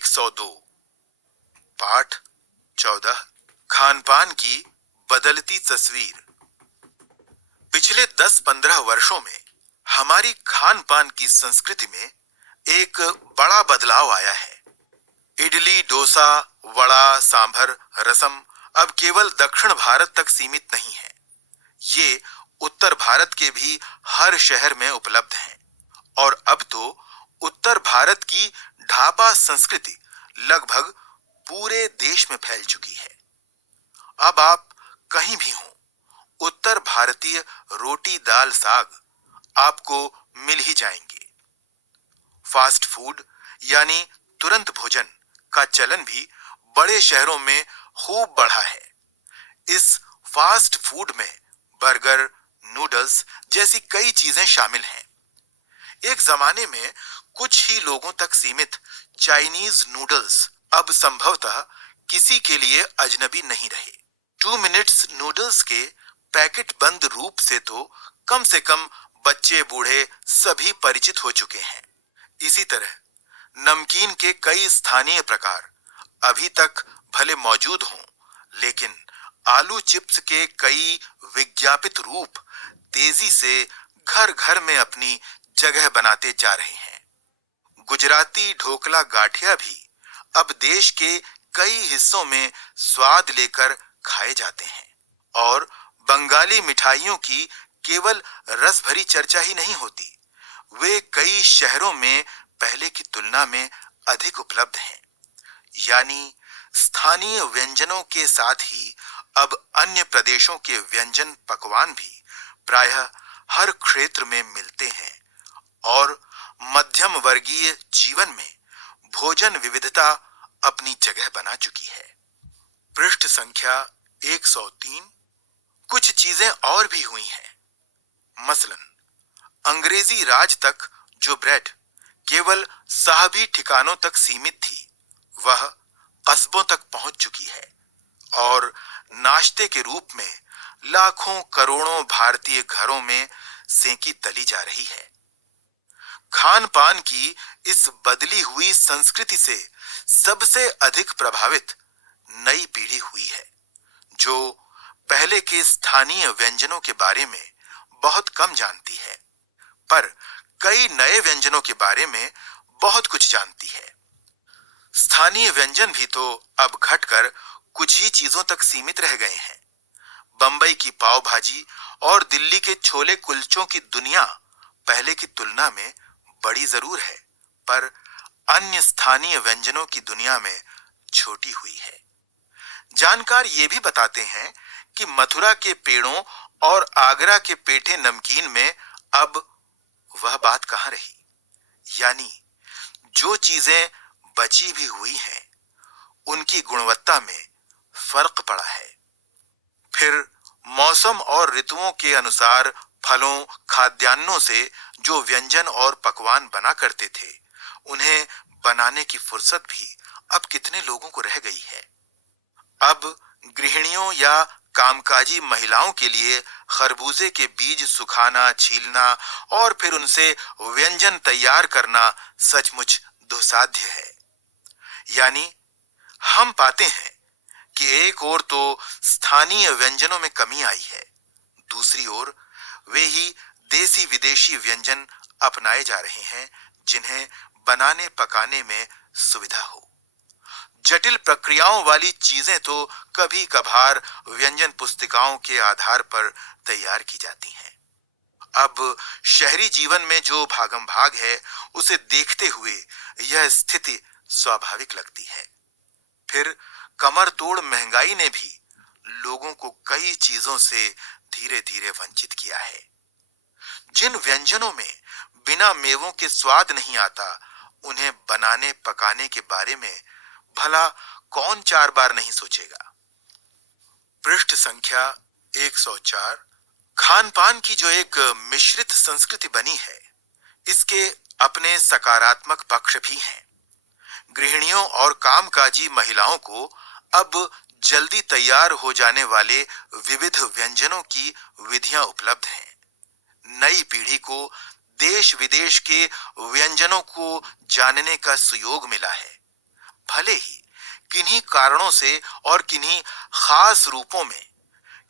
102 पाठ 14 खानपान की बदलती तस्वीर। पिछले 10-15 वर्षों में हमारी खानपान की संस्कृति में एक बड़ा बदलाव आया है। इडली, डोसा, वड़ा, सांभर, रसम अब केवल दक्षिण भारत तक सीमित नहीं है। ये उत्तर भारत के भी हर शहर में उपलब्ध हैं और अब तो उत्तर भारत की ढाबा संस्कृति लगभग पूरे देश में फैल चुकी है। अब आप कहीं भी हों, उत्तर भारतीय रोटी दाल साग आपको मिल ही जाएंगे। फास्ट फूड यानी तुरंत भोजन का चलन भी बड़े शहरों में खूब बढ़ा है। इस फास्ट फूड में बर्गर, नूडल्स जैसी कई चीजें शामिल हैं। एक जमाने में कुछ ही लोगों तक सीमित चाइनीज नूडल्स अब संभवतः किसी के लिए अजनबी नहीं रहे। 2 मिनट्स नूडल्स के पैकेट बंद रूप से तो कम से कम बच्चे बूढ़े सभी परिचित हो चुके हैं। इसी तरह नमकीन के कई स्थानीय प्रकार अभी तक भले मौजूद हों, लेकिन आलू चिप्स के कई विज्ञापित रूप तेजी से घर घर में अपनी जगह बनाते जा रहे हैं। गुजराती ढोकला गाठिया भी अब देश के कई हिस्सों में स्वाद लेकर खाए जाते हैं और बंगाली मिठाइयों की केवल रस भरी चर्चा ही नहीं होती, वे कई शहरों में पहले की तुलना में अधिक उपलब्ध हैं। यानी स्थानीय व्यंजनों के साथ ही अब अन्य प्रदेशों के व्यंजन पकवान भी प्रायः हर क्षेत्र में मिलते हैं और मध्यम वर्गीय जीवन में भोजन विविधता अपनी जगह बना चुकी है। पृष्ठ संख्या 103। कुछ चीजें और भी हुई हैं। मसलन अंग्रेजी राज तक जो ब्रेड केवल साहबी ठिकानों तक सीमित थी, वह कस्बों तक पहुंच चुकी है और नाश्ते के रूप में लाखों करोड़ों भारतीय घरों में सेंकी तली जा रही है। खान पान की इस बदली हुई संस्कृति से सबसे अधिक प्रभावित नई पीढ़ी हुई है, जो पहले के स्थानीय व्यंजनों के बारे में बहुत कम जानती है, पर कई नए व्यंजनों के बारे में बहुत कुछ जानती है। स्थानीय व्यंजन भी तो अब घटकर कुछ ही चीजों तक सीमित रह गए हैं। बंबई की पाव भाजी और दिल्ली के छोले कुलचों की दुनिया पहले की तुलना में बड़ी जरूर है, पर अन्य स्थानीय व्यंजनों की दुनिया में छोटी हुई है। जानकार ये भी बताते हैं कि मथुरा के पेड़ों और आगरा के पेठे नमकीन में अब वह बात कहां रही। यानी जो चीजें बची भी हुई हैं, उनकी गुणवत्ता में फर्क पड़ा है। फिर मौसम और ऋतुओं के अनुसार फलों, खाद्यान्नों से जो व्यंजन और पकवान बना करते थे, उन्हें बनाने की फुर्सत भी अब कितने लोगों को रह गई है। अब गृहिणियों या कामकाजी महिलाओं के लिए खरबूजे के बीज सुखाना, छीलना और फिर उनसे व्यंजन तैयार करना सचमुच दुस्साध्य है। यानी हम पाते हैं कि एक ओर तो स्थानीय व्यंजनों में कमी आई है, दूसरी ओर वे ही देसी विदेशी व्यंजन अपनाए जा रहे हैं जिन्हें बनाने पकाने में सुविधा हो। जटिल प्रक्रियाओं वाली चीजें तो कभी कभार व्यंजन पुस्तिकाओं के आधार पर तैयार की जाती हैं। अब शहरी जीवन में जो भागम भाग है, उसे देखते हुए यह स्थिति स्वाभाविक लगती है। फिर कमर तोड़ महंगाई ने भी लोगों को कई चीजों से धीरे धीरे वंचित किया है। जिन व्यंजनों में बिना मेवों के स्वाद नहीं आता, उन्हें बनाने पकाने के बारे में भला कौन 4 बार नहीं सोचेगा। पृष्ठ संख्या 104। खान पान की जो एक मिश्रित संस्कृति बनी है, इसके अपने सकारात्मक पक्ष भी हैं। गृहिणियों और कामकाजी महिलाओं को अब जल्दी तैयार हो जाने वाले विविध व्यंजनों की विधियां उपलब्ध हैं। नई पीढ़ी को देश विदेश के व्यंजनों को जानने का सुयोग मिला है। भले ही किन्हीं कारणों से और किन्हीं खास रूपों में,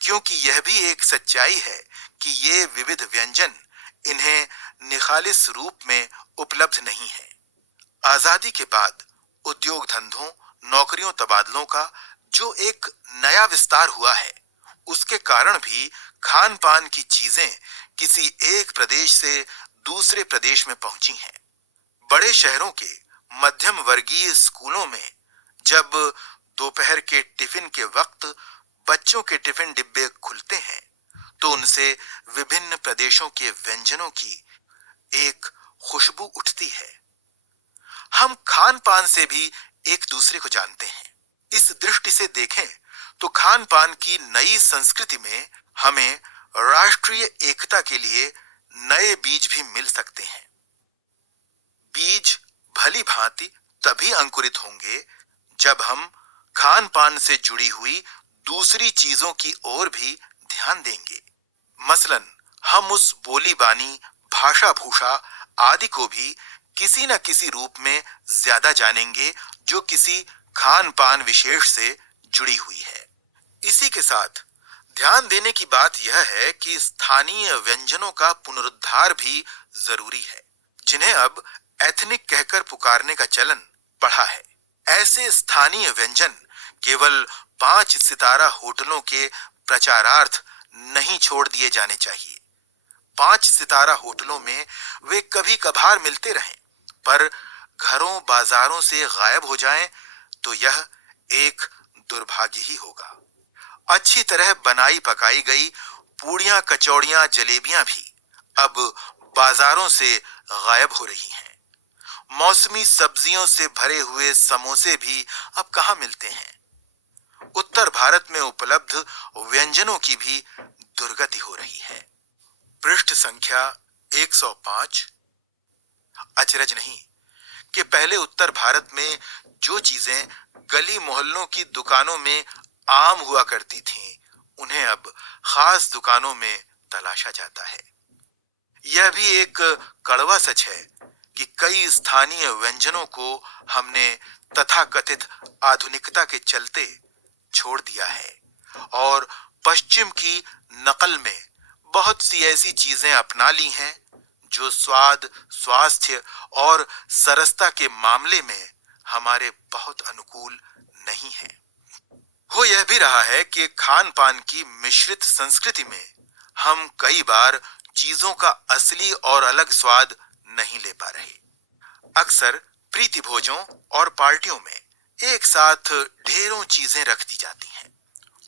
क्योंकि यह भी एक सच्चाई है कि ये विविध व्यंजन इन्हें निखालिस रूप में उपलब्ध नहीं है। आजादी के बाद उद्योग धंधों, नौकरियों, तबादलों का जो एक नया विस्तार हुआ है, उसके कारण भी खान पान की चीजें किसी एक प्रदेश से दूसरे प्रदेश में पहुंची हैं। बड़े शहरों के मध्यम वर्गीय स्कूलों में जब दोपहर के टिफिन के वक्त बच्चों के टिफिन डिब्बे खुलते हैं, तो उनसे विभिन्न प्रदेशों के व्यंजनों की एक खुशबू उठती है। हम खान पान से भी एक दूसरे को जानते हैं। इस दृष्टि से देखें तो खान पान की नई संस्कृति में हमें राष्ट्रीय एकता के लिए नए बीज भी मिल सकते हैं। बीज भली भांति तभी अंकुरित होंगे जब हम खान पान से जुड़ी हुई दूसरी चीजों की ओर भी ध्यान देंगे। मसलन हम उस बोली बानी, भाषा भूषा आदि को भी किसी न किसी रूप में ज्यादा जानेंगे जो किसी खान पान विशेष से जुड़ी हुई है। इसी के साथ ध्यान देने की बात यह है कि स्थानीय व्यंजनों का पुनरुद्धार भी जरूरी है, जिन्हें अब एथनिक कहकर पुकारने का चलन बढ़ा है। ऐसे स्थानीय व्यंजन केवल 5 सितारा होटलों के प्रचारार्थ नहीं छोड़ दिए जाने चाहिए। 5 सितारा होटलों में वे कभी कभार मिलते रहें, पर घरों बाजारों से गायब हो जाएं तो यह एक दुर्भाग्य ही होगा। अच्छी तरह बनाई पकाई गई पूड़ियां, कचौड़ियां, जलेबियां भी अब बाजारों से गायब हो रही हैं। मौसमी सब्जियों से भरे हुए समोसे भी अब कहां मिलते हैं। उत्तर भारत में उपलब्ध व्यंजनों की भी दुर्गति हो रही है। पृष्ठ संख्या 105। अचरज नहीं कि पहले उत्तर भारत में जो चीजें गली मोहल्लों की दुकानों में आम हुआ करती थीं, उन्हें अब खास दुकानों में तलाशा जाता है। यह भी एक कड़वा सच है कि कई स्थानीय व्यंजनों को हमने तथाकथित आधुनिकता के चलते छोड़ दिया है और पश्चिम की नकल में बहुत सी ऐसी चीजें अपना ली हैं जो स्वाद, स्वास्थ्य और सरसता के मामले में हमारे बहुत अनुकूल नहीं है। हो यह भी रहा है कि खान पान की मिश्रित संस्कृति में हम कई बार चीजों का असली और अलग स्वाद नहीं ले पा रहे। अक्सर प्रीति भोजों और पार्टियों में एक साथ ढेरों चीजें रख दी जाती हैं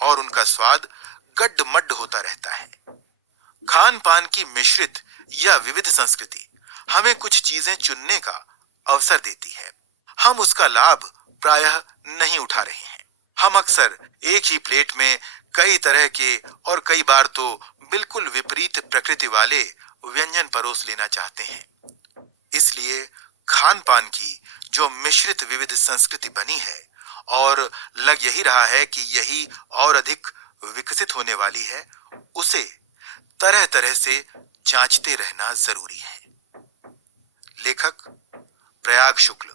और उनका स्वाद गड्ड-मड्ड होता रहता है। खान पान की मिश्रित या विविध संस्कृति हमें कुछ चीजें चुनने का अवसर देती है। हम उसका लाभ प्रायः नहीं उठा रहे हैं। हम अक्सर एक ही प्लेट में कई तरह के और कई बार तो बिल्कुल विपरीत प्रकृति वाले व्यंजन परोस लेना चाहते हैं। इसलिए खान पान की जो मिश्रित विविध संस्कृति बनी है और लग यही रहा है कि यही और अधिक विकसित होने वाली है, उसे तरह तरह से जांचते रहना जरूरी है। लेखक प्रयाग शुक्ल।